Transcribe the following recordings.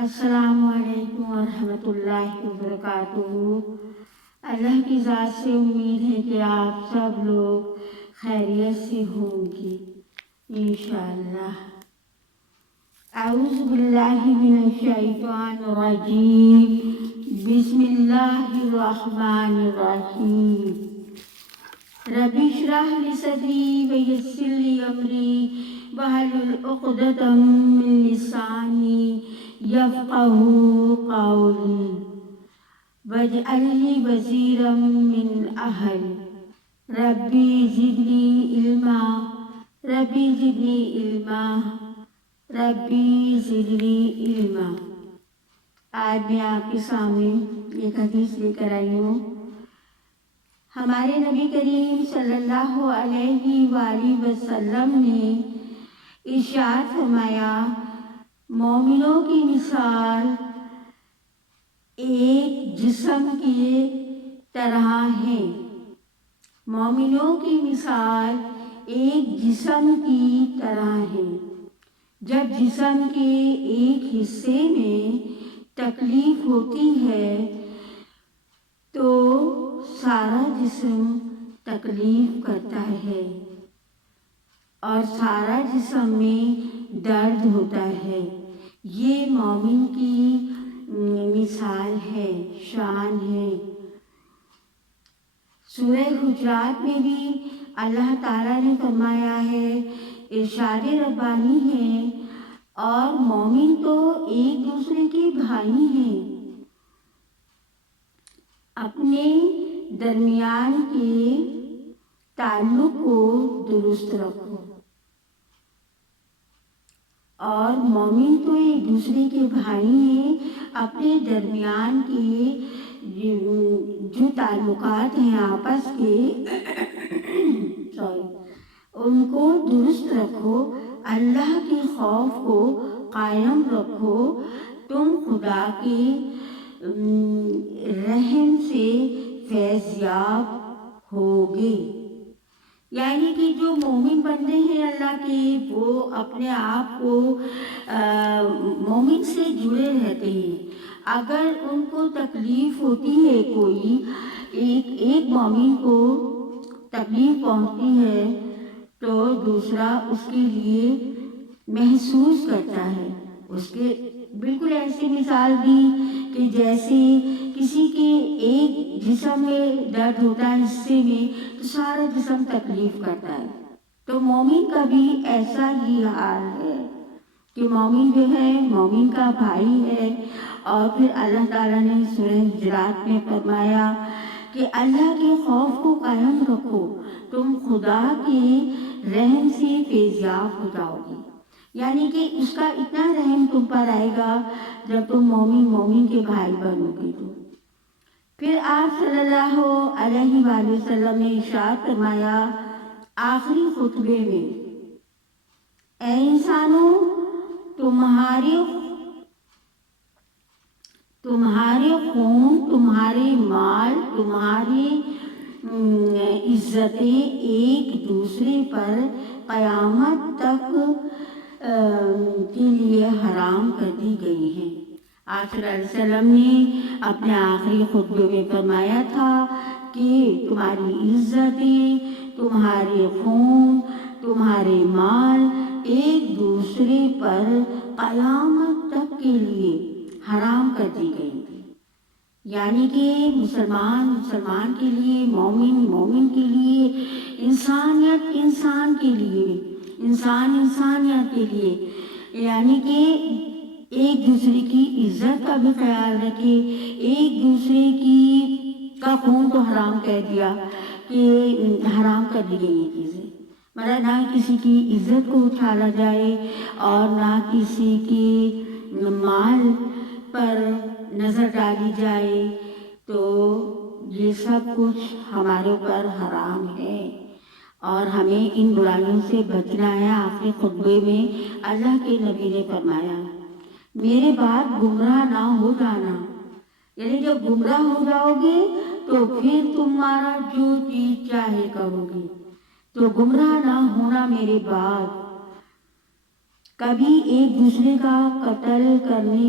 السلام علیکم ورحمۃ اللہ وبرکاتہ۔ اللہ کی ذات سے امید ہے کہ آپ سب لوگ خیریت سے ہوں گے انشاءاللہ۔ اعوذ باللہ من الشیطان الرجیم، بسم اللہ الرحمن الرحیم۔ رب اشرح لی صدری ویسر لی امری واحلل عقدۃ من لسانی یفقہوا قولی واجعل لی وزیرا من اہلی ربی زدنی علما ربی زدنی علما ربی زدنی علما۔ آج میں آپ کے سامنے ایک حدیث لے کر آئی ہوں۔ ہمارے نبی کریم صلی اللہ علیہ وآلہ وسلم نے ارشاد فرمایا، مومنوں کی مثال ایک جسم کی طرح ہے۔ مومنوں کی مثال ایک جسم کی طرح ہے۔ جب جسم کے ایک حصے میں تکلیف ہوتی ہے تو سارا جسم تکلیف کرتا ہے اور سارا جسم میں درد ہوتا ہے۔ یہ مومن کی مثال ہے، شان ہے۔ سورہ حجرات میں بھی اللہ تعالیٰ نے فرمایا ہے، ارشاد ربانی ہے، اور مومن تو ایک دوسرے کے بھائی ہیں، اپنے درمیان کے تعلق کو درست رکھو۔ اور مومن تو ایک دوسرے کے بھائی ہیں، اپنے درمیان کے جو تعلقات ہیں آپس کے ان کو درست رکھو، اللہ کے خوف کو قائم رکھو، تم خدا کے رحم سے فیض یاب ہوگے۔ یعنی کہ جو مومن بندے ہیں اللہ کے، وہ اپنے آپ کو مومن سے جڑے رہتے ہیں۔ اگر ان کو تکلیف ہوتی ہے، کوئی ایک مومن کو تکلیف پہنچتی ہے تو دوسرا اس کے لیے محسوس کرتا ہے۔ اس کے بالکل ایسی مثال دی کہ جیسے کسی کے ایک جسم میں درد ہوتا ہے حصے میں تو سارا جسم تکلیف کرتا ہے، تو مومن کا بھی ایسا ہی حال ہے کہ مومن جو ہے مومن کا بھائی ہے۔ اور پھر اللہ تعالیٰ نے سورہ حجرات میں فرمایا کہ اللہ کے خوف کو قائم رکھو، تم خدا کے رحم سے فیضیاب ہو جاؤ گے۔ یعنی کہ اس کا اتنا رحم تم پر آئے گا جب تم مومن کے بھائی بنو گے۔ تو پھر آپ صلی اللہ علیہ وآلہ وسلم نے ارشاد فرمایا آخری خطبے میں، اے انسانوں، تمہارے خون، تمہارے مال، تمہاری عزتیں ایک دوسرے پر قیامت تک کے لیے حرام کر دی گئی ہیں۔ آپ صلی اللہ علیہ وسلم نے اپنے آخری خطبے میں فرمایا تھا کہ تمہاری عزتیں، تمہارے خون، تمہارے مال ایک دوسرے پر قیامت تک کے لیے حرام کر دی گئی تھی۔ یعنی کہ مسلمان کے لیے، مومن کے لیے، انسانیت کے لیے، یعنی کہ ایک دوسرے کی عزت کا بھی خیال رکھے۔ ایک دوسرے کا خون تو حرام کہہ دیا کہ حرام کر دی گئی یہ چیزیں، مطلب نہ کسی کی عزت کو اچھالا جائے اور نہ کسی کی مال پر نظر ڈالی جائے، تو یہ سب کچھ ہمارے اوپر حرام ہے اور ہمیں ان برائیوں سے بچنا ہے۔ آخری خطبے میں اللہ کے نبی نے فرمایا میرے بعد گمراہ نہ ہو جانا، یعنی جب گمراہ ہو جاؤ گے تو پھر تمہارا جو چیز چاہے کرو گے، تو گمراہ نہ ہونا میرے بعد۔ کبھی ایک دوسرے کا قتل کرنے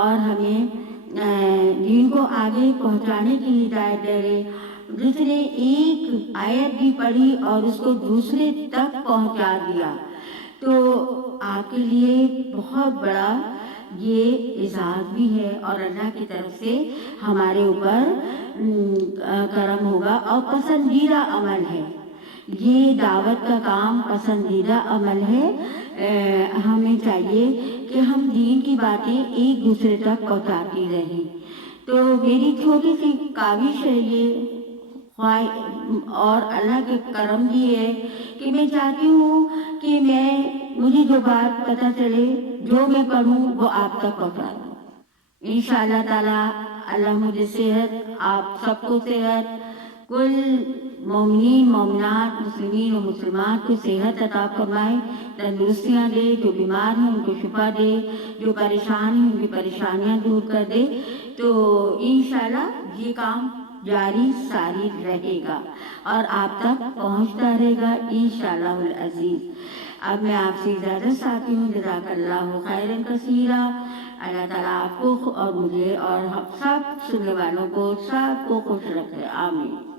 اور ہمیں دین کو آگے پہنچانے کی ہدایت دے رہے. جس نے ایک آیت بھی پڑھی اور اس کو دوسرے تک پہنچا دیا تو آپ کے لیے بہت بڑا یہ اعزاز بھی ہے اور اللہ کی طرف سے ہمارے اوپر کرم ہوگا اور پسندیدہ عمل ہے. یہ دعوت کا کام پسندیدہ عمل ہے. ہمیں چاہیے کہ ہم دین کی باتیں ایک دوسرے تک پہنچاتی رہیں. تو میری چھوٹی سی کاوش ہے یہ اور اللہ کے کرم بھی ہے کہ میں چاہتی ہوں کہ مجھے جو بات پتہ چلے جو میں پڑھوں وہ آپ تک پہنچا دوں. انشاءاللہ تعالیٰ اللہ مجھے صحت، آپ سب کو صحت، کل مومنین مومنات مسلمین و مسلمات کو صحت عطا فرمائے، تندرستیاں دے، جو بیمار ہیں ان کو شفا دے، جو پریشان ہیں ان کی پریشانیاں دور کر دے. تو انشاءاللہ یہ کام جاری ساری رہے گا اور آپ تک پہنچتا رہے گا انشاءاللہ العزیز. اب میں آپ سے اجازت چاہتی ہوں. جزاک اللہ خیرا کثیرا. اللہ تعالیٰ آپ کو اور مجھے اور سب سننے والوں کو سب کو خوش رکھے. آمین.